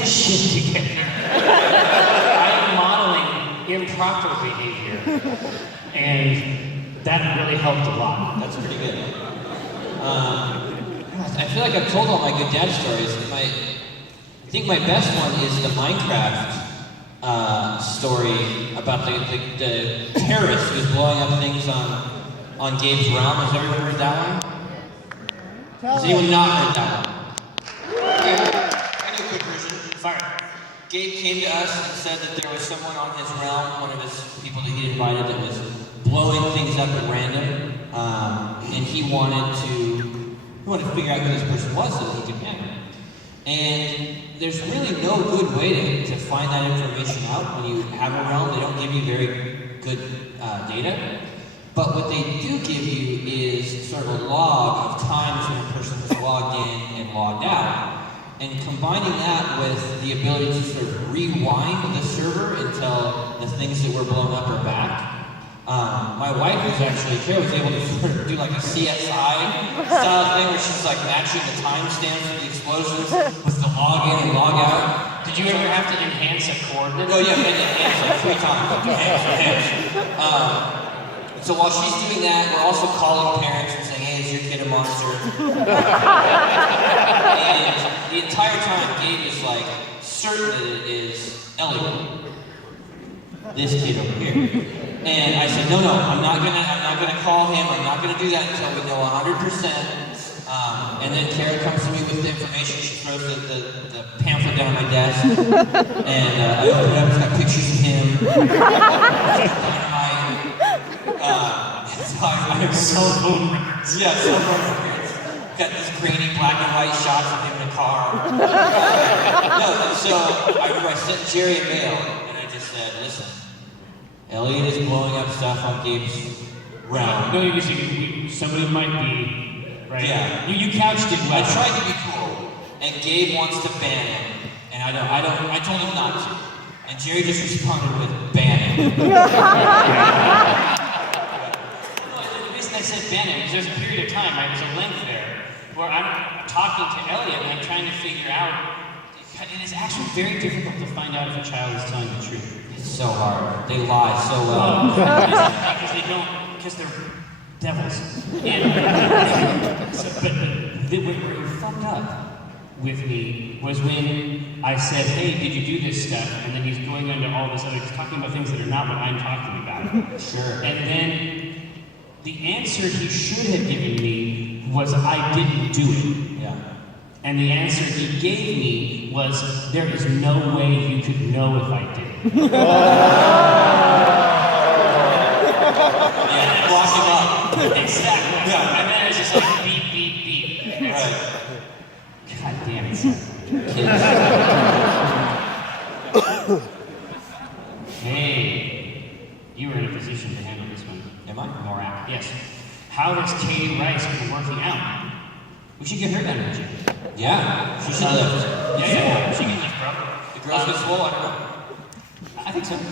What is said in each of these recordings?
his shit together. I am modeling improper behavior, and that really helped a lot. That's pretty good. I feel like I've told all my good dad stories. I think my best one is the Minecraft story about the terrorist who was blowing up things on Gabe's realm. Has everyone heard that one? Has anyone not heard that one? Okay, I do a quick version. Fire. Gabe came to us and said that there was someone on his realm, one of his people that he invited, that was blowing things up at random, and he wanted to figure out who this person was so that he could ban him. And there's really no good way to find that information out when you have a realm. They don't give you very good data. But what they do give you is sort of a log of times when a person has logged in and logged out. And combining that with the ability to sort of rewind the server until the things that were blown up are back. My wife was able to sort of do like a CSI style thing where she's like matching the timestamps of the explosions with the log in and log out. Did you ever have to enhance a coordinate? Oh yeah, we had to enhance like 3 times. So while she's doing that, we're also calling parents and saying, hey, is your kid a monster? And the entire time, Gabe is like certain that it is Elliot, this kid over here. And I said, no, I'm not gonna call him. I'm not gonna do that until we know 100%. And then Kara comes to me with the information. She throws the pamphlet down on my desk, and I open it up. It's got pictures of him. I have cell phone records. Yeah, cell phone records. Got this grainy black and white shots of him in a car. So I remember I sent Jerry a mail, and I just said, listen, Elliot is blowing up stuff on Gabe's realm. No, somebody might be, right? Yeah. You couched it well. I tried to be cool, and Gabe wants to ban him, and I told him not to. And Jerry just responded with, ban him. I said ban him because there's a period of time, right? There's a length there where I'm talking to Elliot and I'm trying to figure out. It is actually very difficult to find out if a child is telling the truth. It's so hard. They lie so well. Because they're devils. But what fucked up with me was when I said, hey, did you do this stuff? And then he's going into all this other, he's talking about things that are not what I'm talking about. Sure. And then the answer he should have given me was I didn't do it. Yeah. And the answer he gave me was there is no way you could know if I did it. Yeah, block him up. Exactly. Yeah. And then it's just like beep, beep, beep. Right. God damn it. Hey, you were in a position to handle this one. Am I? More apt. Yes. How has Katie Rice been working out? We should get her down to the gym. Yeah, she should lift. Yeah. She can lift, bro. The girls get swole, I don't know. I think so. Okay.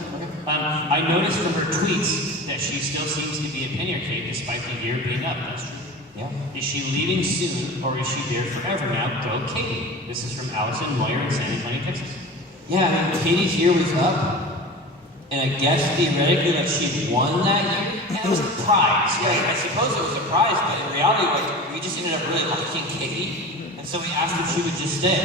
I noticed from her tweets that she still seems to be a Pin Arcade despite the year being up. That's true. Yeah. Is she leaving soon or is she there forever now? Go Katie. This is from Allison Moyer in San Antonio, Texas. Yeah, I mean, Katie's year was up. And I guess theoretically, like, she won that year. And it was the prize, Yeah, right? I suppose it was a prize, but in reality, like, we just ended up really liking Katie. And so we asked if she would just stay.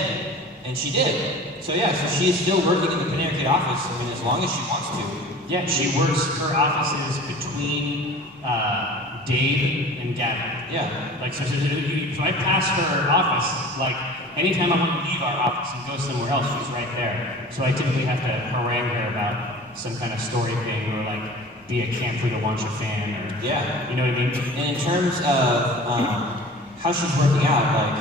And she did. So yeah, so she is still working in the Pin Arcade office, I mean, as long as she wants to. Yeah, she works, her office is between Dave and Gavin. Yeah. Like, so if I pass her office, like, anytime I want to leave our office and go somewhere else, she's right there. So I typically have to harangue her about some kind of story thing or, like, be a Camp for the Wancha fan or, Yeah. you know what I mean? And in terms of how she's working out, like,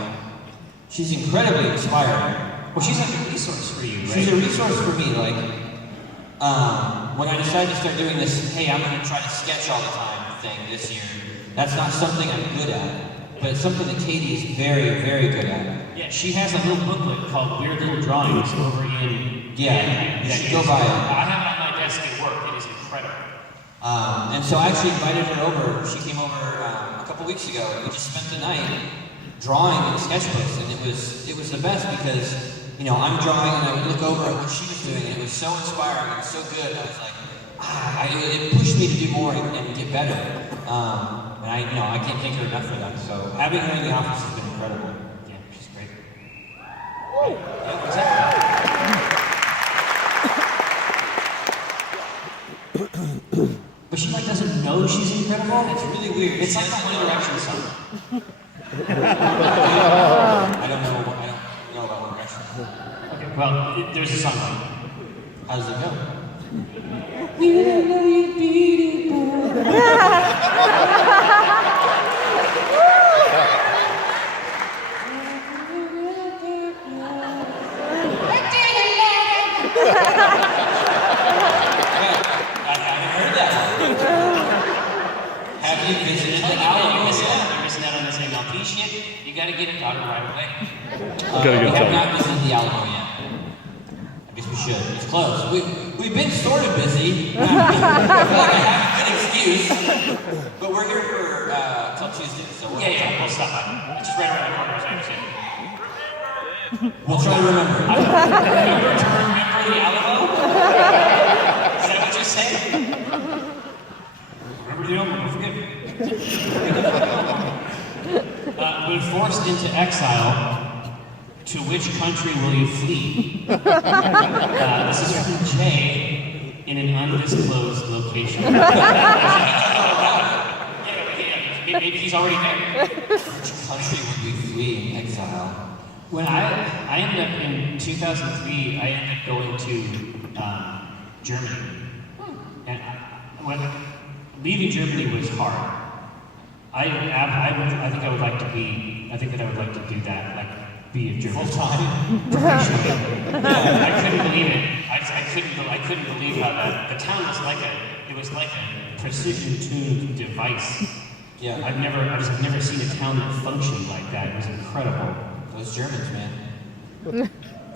she's incredibly inspiring. Well, she's like a resource for you, right? She's a resource for me, like, when I decided to start doing this, hey, I'm going to try to sketch all the time thing this year, that's not something I'm good at, but it's something that Katie is very, very good at. Yeah, she has a little booklet called Weird Little Drawings over in... Yeah, you should go buy it. I have it on my desk at work. It is incredible. And so I actually invited her over. She came over a couple weeks ago, and we just spent the night drawing in sketchbooks, and it was the best because I'm drawing and I would look over at what she was doing and it was so inspiring and so good. I was like, it pushed me to do more and get better. And I can't thank her enough for that. So having her in the office has been incredible. Yeah, she's great. Woo! Yeah, exactly. But she doesn't know she's incredible. It's really weird. It's like that One Direction song. I don't know about One Direction. Okay, well, there's a song like. How does it go? We didn't know you'd be Have you visited the Alamo? You're missing out on this MLP shit. You gotta get it done right away. We have not visited the Alamo yet. I guess we should. It's close. We've been sort of busy. I feel like I have a good excuse. But we're here for till Tuesday, so Yeah, we'll stop by. It's just right around the corner, as I understand. We'll try to remember it. Remember to remember the Alamo? Is that what you're saying? Remember the Alamo, don't forget. When forced into exile, to which country will you flee? This is from Jay in an undisclosed location. Maybe he's already there. Which country would we flee in exile? When I ended up in 2003, I ended up going to Germany. And leaving Germany was hard. I think I would like to be. I think that I would like to do that, like be a German full time. professionally. I couldn't believe it. I couldn't believe how the town was like a precision-tuned device. Yeah. I've never seen a town that functioned like that. It was incredible. Those Germans, man.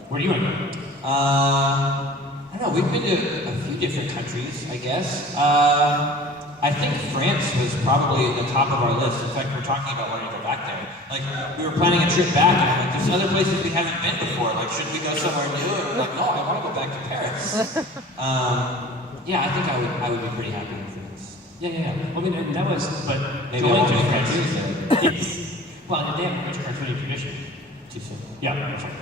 Where do you want to go? I don't know. We've been to a few different countries, I guess. I think France was probably at the top of our list. In fact, we're talking about wanting to go back there. Like, we were planning a trip back, and I'm like, there's other places we haven't been before. Like, should we go somewhere new? And we're like, no, I want to go back to Paris. Yeah, I think I would be pretty happy with France. Yeah. Well, I mean, that was, but Maybe going I won't to make France. cartoons Well, they have a rich cartooning tradition. Too soon. Yeah, that's right.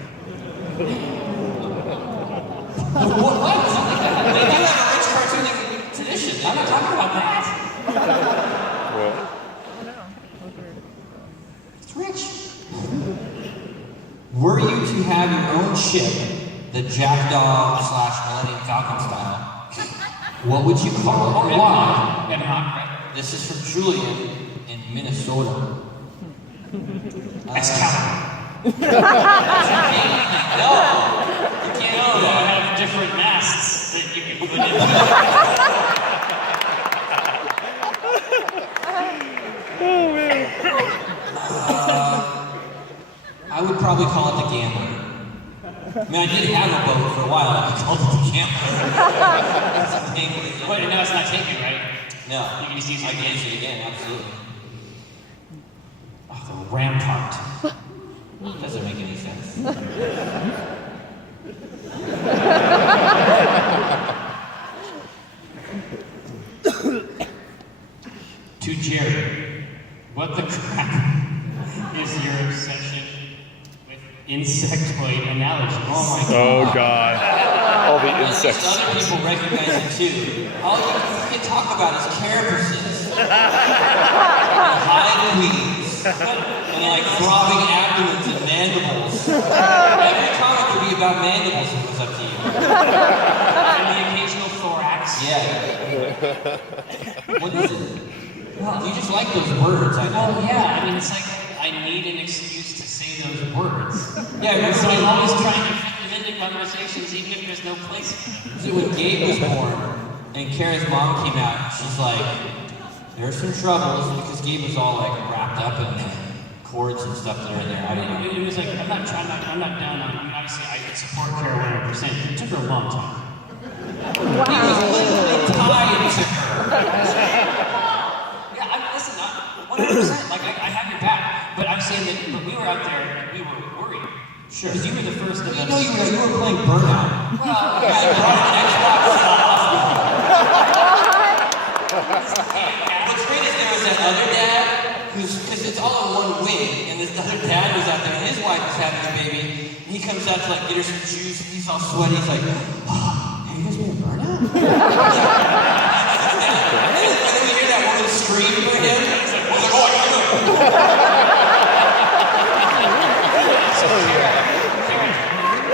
What? Something like that. They do have a rich cartooning tradition. I'm not talking about that. It's rich. Were you to have your own ship, the Jackdaw/Millennium Falcon style, what would you call it and why? And hot This is from Julian in Minnesota. Excalibur. No, you can't do that. Have different masts that you can put in. I would probably call it the Gambler. I mean, I did have a boat for a while. I called it the Gambler. But now it's not taken, right? No. You can just use it I can again. use it again, absolutely. Oh, the Rampart. Doesn't make any sense. To Jerry, what the crap is your obsession with insectoid analogies? Oh my god. Oh god. All the At least insects. other people recognize it too. All you can talk about is carapaces. And hide queens. And like throbbing abdomens and mandibles. Every comic would be about mandibles if it was up to you. And the occasional thorax. Yeah. What is it? Well, you just like those words, I know. Well, yeah, I mean, it's like I need an excuse to say those words. Yeah, remember So I'm when, always trying to fit them into conversations, even if there's no place for them. so when Gabe was born and Kara's mom came out, she's like, there's some troubles because Gabe was all like wrapped up in the cords and stuff that are in there. I don't know. It was like, I'm not down on, I mean, obviously I support Kara 100%. It took her a long time. He was literally tied to her. Yeah, listen, 100%, like I have your back. But I'm saying that but we were out there and we were worried. Sure. Because you were the first of them. You know you were playing Burnout. Well, you brought an Xbox What's great is there was that other dad because it's all in one wing, and this other dad was out there, and his wife was having a baby, and he comes out to like get her some juice, and he's all sweaty, he's like, oh, have you guys been in Burnout? And then we hear that woman scream for him, and he's like, oh, I gotta go.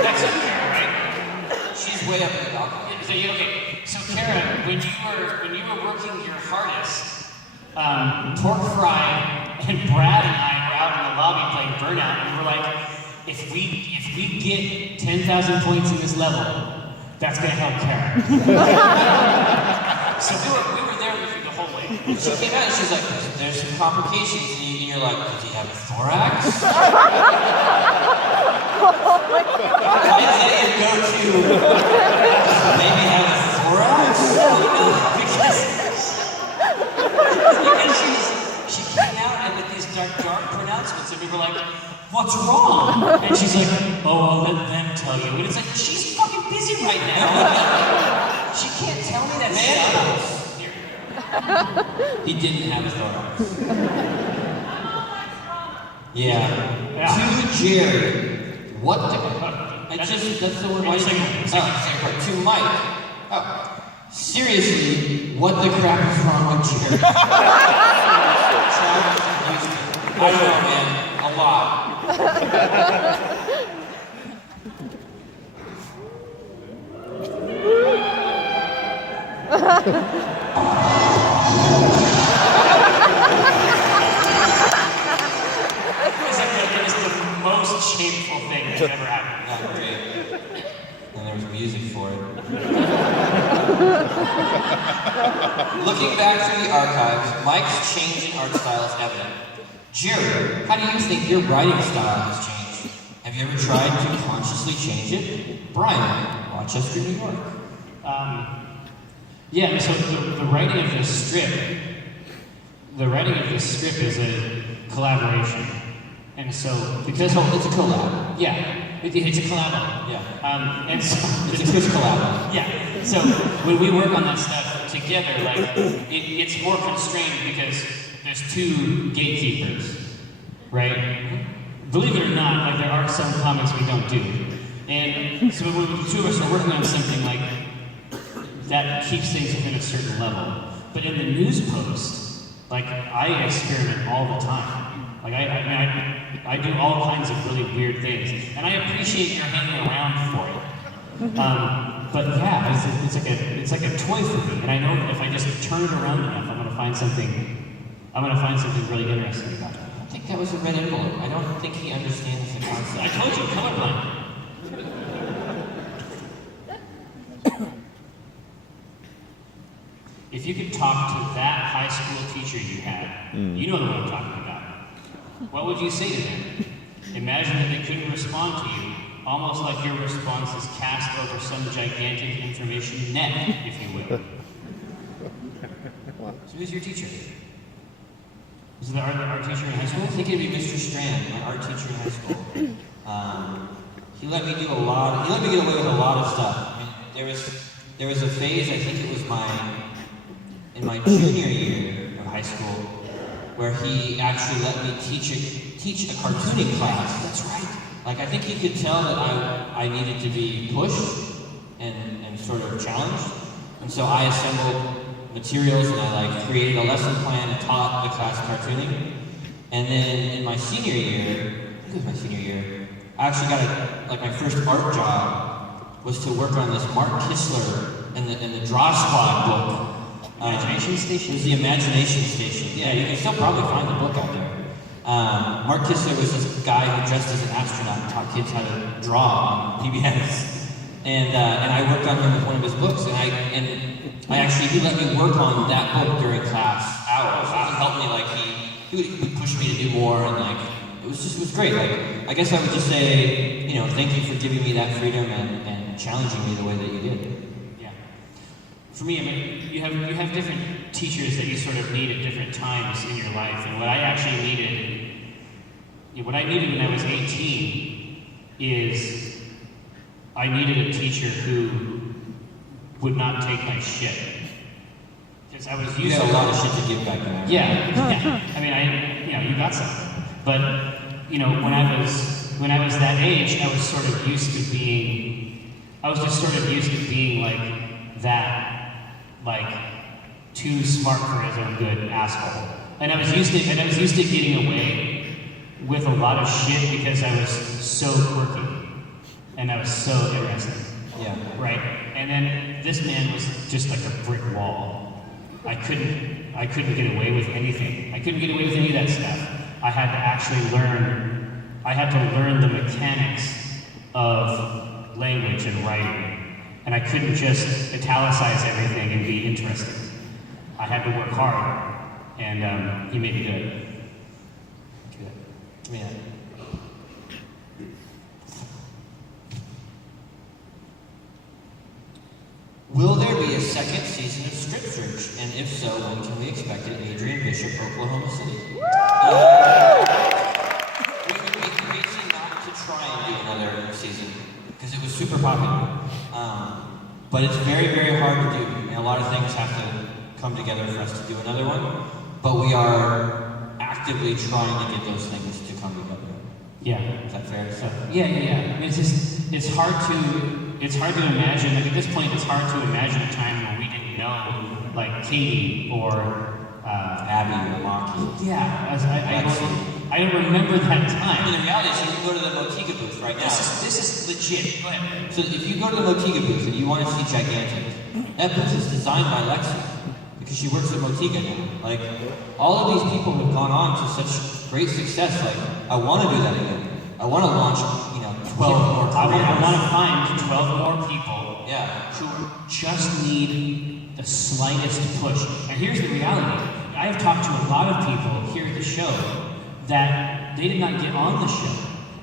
That's up there, right? She's way up in the balcony. So Kara, when you were working your hardest, Pork Fry and Brad and I were out in the lobby playing Burnout, and we were like, if we get 10,000 points in this level, that's gonna help Kara. So we were there with you the whole way. She came out and she's like, there's some complications, and you're like, does he have a thorax? Why does that go to maybe have a thorax? Because she came out and with these dark pronouncements, and we were like, what's wrong? And she's like, oh, I'll let them tell you. And it's like, she's fucking busy right now. She can't tell me that stuff. He didn't have a thorax. Yeah. To Jerry. What the? That's the word. To Mike. Oh. Seriously, what the crap is wrong with Jerry? I don't know, man. A lot. It's the most shameful thing that's ever happened. Not great. And there was music for it. Looking back through the archives, Mike's change in art style is evident. Jerry, how do you think your writing style has changed? Have you ever tried to consciously change it? Brian, Rochester, New York. Yeah, so the writing of this strip is a collaboration. And so, because it's a collab. Yeah, it's a collab. Yeah. And so It's a good collab. Yeah. So when we work on that stuff together, like it's more constrained because there's two gatekeepers, right? Believe it or not, like there are some comics we don't do, and so when the two of us are working on something like that keeps things within a certain level. But in the news post, like I experiment all the time. Like I do all kinds of really weird things, and I appreciate your hanging around for it. But yeah, it's like a toy for me, and I know if I just turn it around enough, I'm gonna find something really interesting about it. I think that was a red envelope. I don't think he understands the concept. I told you, colorblind. If you could talk to that high school teacher you had, you know the one I'm talking about. What would you say to them? Imagine that they couldn't respond to you, almost like your response is cast over some gigantic information net, if you will. So who's your teacher? Is it the art teacher in high school? I think it'd be Mr. Strand, my art teacher in high school. He let me do a lot. He let me get away with a lot of stuff. I mean, there was a phase. I think it was in my junior year of high school, where he actually let me teach a cartooning class. That's right. Like I think he could tell that I needed to be pushed and sort of challenged, and so I assembled materials and I like created a lesson plan and taught the class cartooning. And then in my senior year, I think it was my senior year, I actually got my first art job was to work on this Mark Kistler and the Draw Squad book. Imagination Station? It was the Imagination Station. Yeah, you can still probably find the book out there. Mark Kistler was this guy who dressed as an astronaut and taught kids how to draw on PBS. And I worked on him with one of his books, and he let me work on that book during class hours. He helped me, like he would push me to do more, and like it was great. Like I guess I would just say, thank you for giving me that freedom and challenging me the way that you did. Yeah. For me, I mean, you have different teachers that you sort of need at different times in your life, and what I needed when I was 18 is I needed a teacher who would not take my shit. Because I was used You had a lot of shit to give back then. yeah. I mean, you got something. But, when I was that age, I was sort of used to being, like that, like, too smart for his own good asshole. And I was used to getting away with a lot of shit because I was so quirky. And I was so interesting. Yeah. Right? And then this man was just like a brick wall. I couldn't get away with anything. I couldn't get away with any of that stuff. I had to learn the mechanics of language and writing. And I couldn't just italicize everything and be interesting. I had to work hard, and he made me do it. Give me that. Will there be a second season of Strip Search? And if so, when can we expect it in Adrian Bishop, Oklahoma City? We would be crazy not to try and do another season, because it was super popular. But it's very, very hard to do, and a lot of things have to come together for us to do another one. But we are actively trying to get those things to come together. Yeah. Is that fair to say? Yeah. I mean, it's hard to imagine. Like at this point, it's hard to imagine a time where we didn't know, like Katie or Abby or Maki. Yeah, I don't remember that time. And the reality is, you can go to the Motiga booth right now. This is legit. Go ahead. So if you go to the Motiga booth and you want to see Gigantic, that booth is designed by Lexi because she works at Motiga now. Like all of these people have gone on to such great success. Like I want to do that again. I want to launch, 12 more. I want to find 12 more people. Yeah. Who just need the slightest push. And here's the reality. I have talked to a lot of people here at the show that they did not get on the show,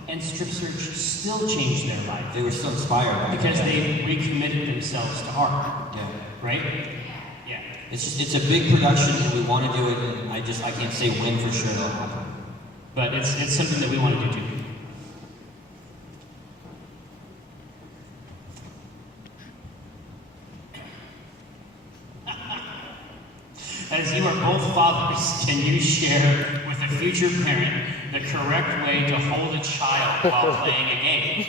and Strip Search still changed their life. They were still inspired because they recommitted themselves to art. Yeah. Right? Yeah. It's a big production, and we want to do it. And I can't say when for sure it'll happen. But it's something that we want to do too. As you are both fathers, can you share with a future parent the correct way to hold a child while playing a game?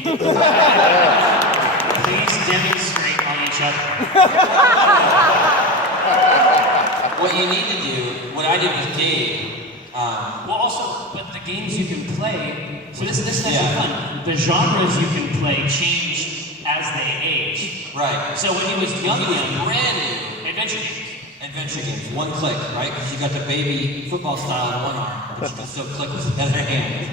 Please demonstrate on each other. What you need to do, what I did with Gabe, but the games you can play, so this is actually fun. The genres you can play change as they age. Right. So when he was young, he was brand new. Adventure games. Adventure games, one click, right? Because you got the baby football style in one arm, but you can still click with the other hand.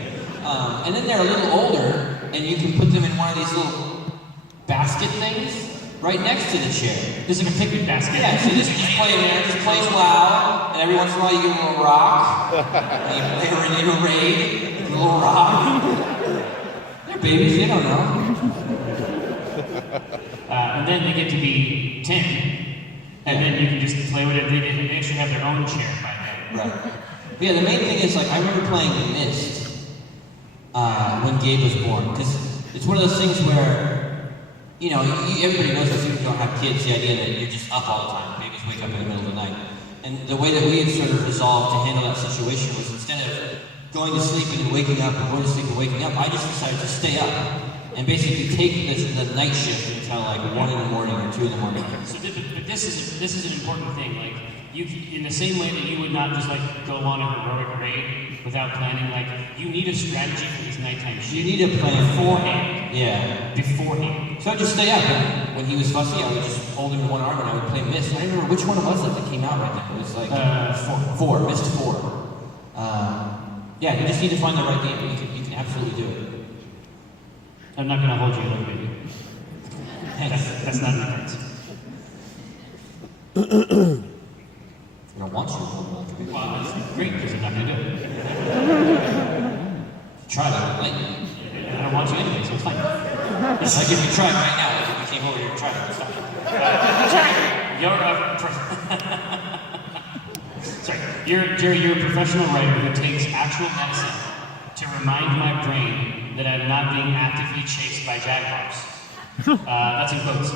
And then they're a little older, and you can put them in one of these little basket things right next to the chair. This is like a picnic basket. Yeah, so this just play there, just plays loud, and every once in a while you get a little rock, and you play in a raid, a little rock. They're babies, they don't know. And then they get to be 10. And then you can just play with it. They actually have their own chair by then. Right. But yeah, the main thing is, I remember playing The Mist when Gabe was born. Because it's one of those things where, everybody knows this, even if you don't have kids, the idea that you're just up all the time. Babies wake up in the middle of the night. And the way that we had sort of resolved to handle that situation was instead of going to sleep and then waking up and going to sleep and waking up, I just decided to stay up and basically take the night shift until 1 in the morning or 2 in the morning. So, but this is an important thing. Like you, in the same way that you would not just go on a heroic raid without planning. You need a strategy for this nighttime shit. You need a plan beforehand. Yeah. Beforehand. So I'd just stay up. And when he was fussy, I would just hold him in one arm and I would play Mist. I don't remember which one it was that came out right then. It was four. Mist 4. Yeah, you just need to find the right game. You can absolutely do it. I'm not going to hold you like baby. That's not an offense. I don't want you to hold me like a baby. Well, that's great because I'm not going to do it. Try that, like me. I don't want you anyway, so it's fine. It's like if you tried right now, if you came over here and tried it, it's fine. You're a professional writer who takes actual medicine to remind my brain that I'm not being actively chased by jaguars. That's in quotes.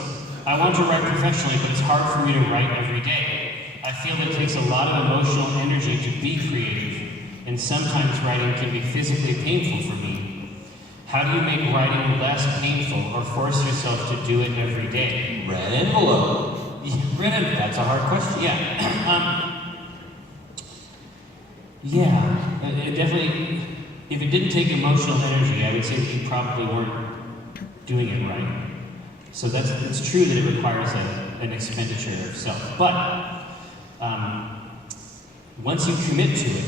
I want to write professionally, but it's hard for me to write every day. I feel that it takes a lot of emotional energy to be creative, and sometimes writing can be physically painful for me. How do you make writing less painful or force yourself to do it every day? Red envelope. That's a hard question. Yeah. It definitely, if it didn't take emotional energy, I would say that you probably weren't doing it right. So it's true that it requires an expenditure of self. But once you commit to it,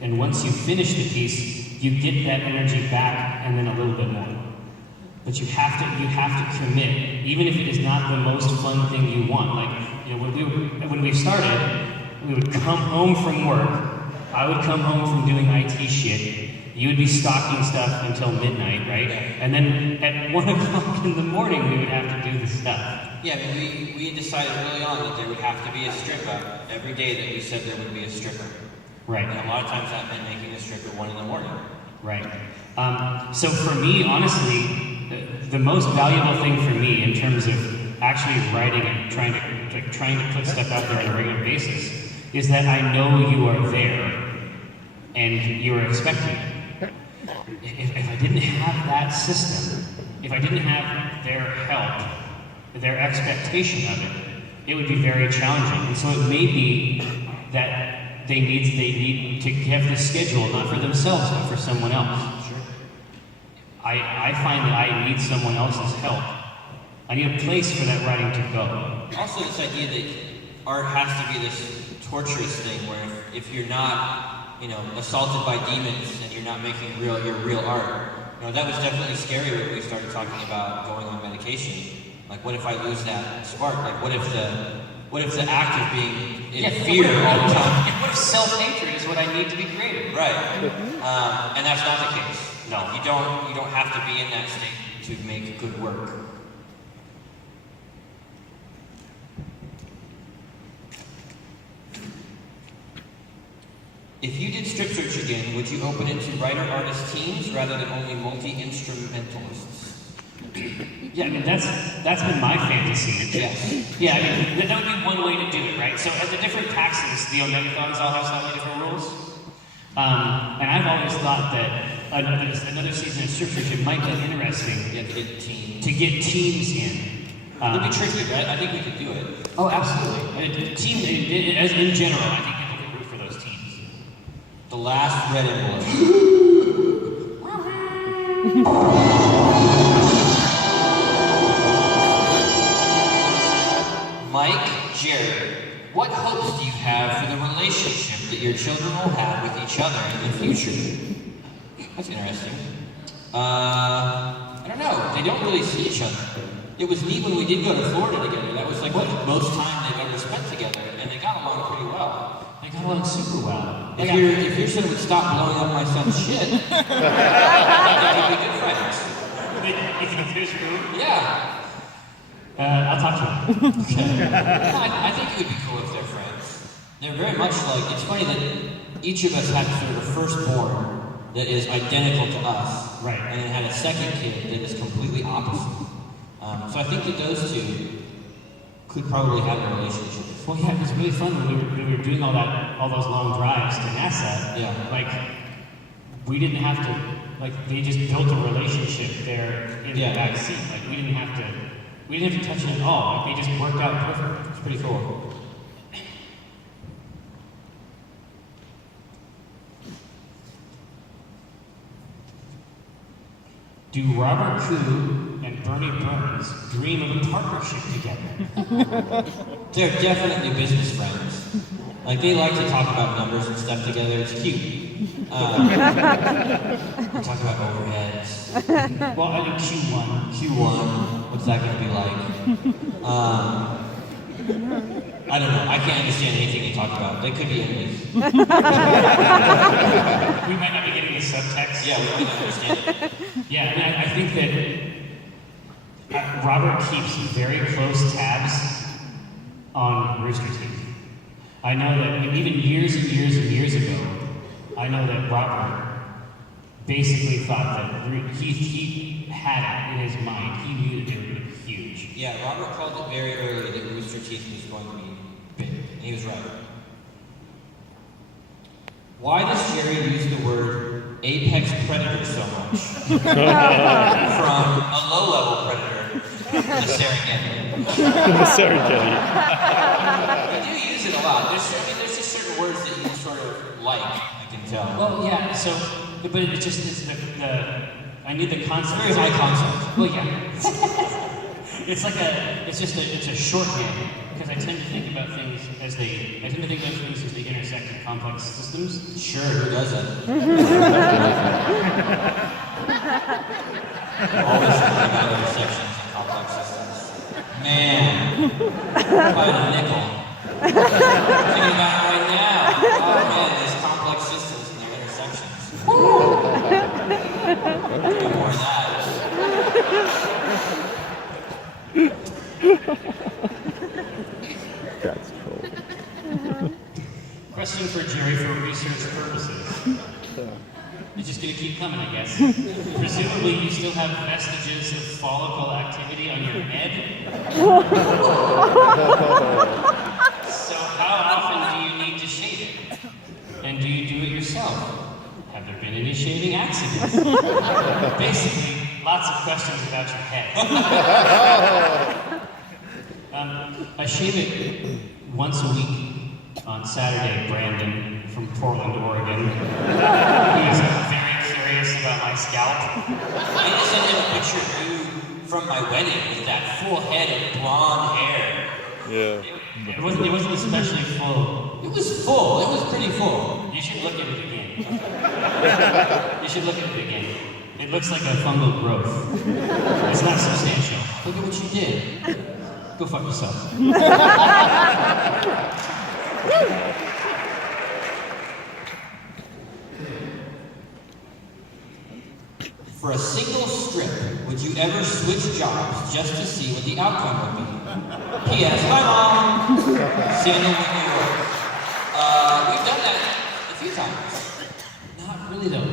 and once you finish the piece, you get that energy back and then a little bit more. But you have to commit, even if it is not the most fun thing you want. Like, when we started, we would come home from work. I would come home from doing IT shit. You would be stocking stuff until midnight, right? And then at 1 o'clock in the morning, we would have to do the stuff. Yeah, I mean, we decided early on that there would have to be a stripper every day that we said there would be a stripper. Right. And a lot of times that meant making a stripper 1 in the morning. Right. So for me, honestly, the most valuable thing for me in terms of actually writing and trying to put stuff out there on a regular basis is that I know you are there and you are expecting it. If I didn't have that system, if I didn't have their help, their expectation of it, it would be very challenging. And so it may be that they need to have this schedule, not for themselves, but for someone else. Sure. I find that I need someone else's help. I need a place for that writing to go. Also, this idea that art has to be this torturous thing where if you're not, assaulted by demons and you're not making your real art, that was definitely scary when we started talking about going on medication. Like, what if I lose that spark? Like, what if the act of being in fear all the time? What if self-hatred is what I need to be creative? Right. And that's not the case. No, you don't have to be in that state to make good work. If you did Strip Search again, would you open it to writer-artist teams rather than only multi-instrumentalists? Yeah, I mean, that's been my fantasy. Yes. Yeah, I mean, that would be one way to do it, right? So at the different PAXs, the Omegathons all have slightly different rules. And I've always thought that another season of Strip Search, it might be interesting You have to get teams. to get teams in. It'd be tricky, right? I think we could do it. Oh, absolutely. As in general, I think people can root for those teams. The last red envelope. Mike, Jared, what hopes do you have for the relationship that your children will have with each other in the future? That's interesting. I don't know. They don't really see each other. It was neat when we did go to Florida together. That was like the most time they've ever spent together, and they got along pretty well. They got along super well. If your son would stop blowing up my son's shit, I think we'd be good friends. If there's room? Yeah. I'll talk to him. Okay. I think it would be cool if they're friends. They're very much like, it's funny that each of us had sort of a firstborn that is identical to us. Right. And then had a second kid that is completely opposite. So I think that those two could probably have a relationship. Well, yeah, it was really fun when we were doing all those long drives to NASA. Yeah. Like, we didn't have to, they just built a relationship there in the back seat. Like, we didn't have to touch it at all. Like, they just worked out perfect. It's pretty cool. Do Robert Koo and Bernie Burns dream of a partnership together? They're definitely business friends. Like, they like to talk about numbers and stuff together. It's cute. We talk about overheads. Well, I think Q1. What's that going to be like? I don't know. I can't understand anything they talk about. They could be enemies. We might not be getting the subtext. Yeah, we might not understand it. Yeah, and I think that Robert keeps very close tabs on Rooster Teeth. I know that even years and years and years ago, I know that Robert basically thought that he had it in his mind. He knew that they were going to be huge. Yeah, Robert called it very early that Rooster Teeth was going to be big, and he was right. Why does Jerry use the word apex predator so much? From a low-level predator to the Serengeti. The Serengeti. I do use it a lot. There's just certain words that you sort of like, I can tell. Well, yeah. So, but it's just the I need the concept. Very high concept. Well, yeah. It's a shorthand because I tend to think about things as they intersect in complex systems. Sure, who doesn't? Always thinking about intersections and complex systems. Man, find a nickel. Thinking about it right now. Oh man, these complex systems and their intersections. Do more of that. That's cool. Question for Jerry for research purposes. It's just going to keep coming, I guess. Presumably, you still have vestiges of follicle activity on your head. So how often do you need to shave it? And do you do it yourself? Have there been any shaving accidents? Basically, lots of questions about your head. I shave it once a week on Saturday. Brandon from Portland, Oregon. He is very curious about my scalp. I just sent him a picture of you from my wedding with that full head of blonde hair. Yeah. It wasn't especially full. It was full. It was pretty full. You should look at it again. You should look at it again. It looks like a fungal growth. It's not substantial. Look at what you did. Go fuck yourself. For a single strip, would you ever switch jobs just to see what the outcome would be? P.S. Hi, Mom! Sandalwood, New York. We've done that a few times. Not really though.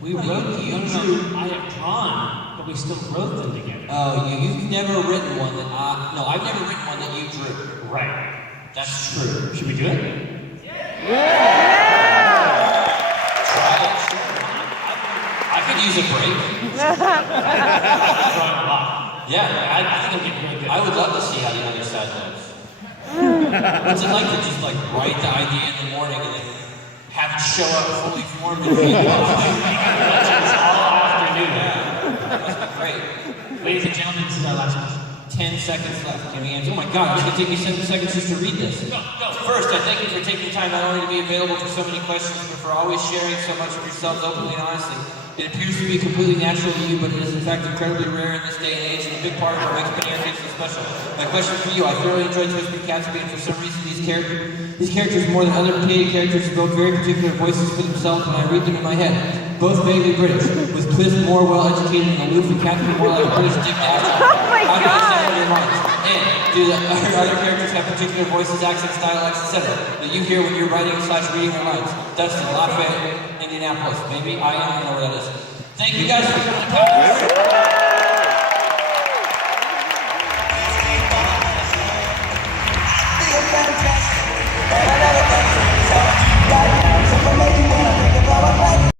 We wrote you no, drew. I have drawn, but we still wrote them together. Oh, you've never written one that no, I've never written one that you drew. Right. That's true. Should we do it? Try it. I could use a break. I've drawn a lot. Yeah, I think I'm getting really good. I would love to see how the other side looks. What's it like to just like write the idea in the morning and then have it show up fully formed and all afternoon. That must be great. Ladies and gentlemen, this is our last question. 10 seconds left. Can we answer? Oh my God, it's going to take me 7 seconds just to read this. Go. First, I thank you for taking time not only to be available for so many questions, but for always sharing so much of yourselves openly and honestly. It appears to be completely natural to you, but it is in fact incredibly rare in this day and age, and a big part of what makes many arcades so special. My question for you, I thoroughly enjoyed Twisted Catsby, and for some reason these characters, more than other repeated characters, evoke very particular voices for themselves when I read them in my head. Both vaguely British, with Twist more well-educated and aloof, and Catsby more like a British dictator. How do you sound in your minds? And do the other characters have particular voices, accents, dialects, etc. that you hear when you're writing/reading their lines? Dustin, Lafayette, Indianapolis. Maybe I don't know where that is. Thank you guys for coming to PAX.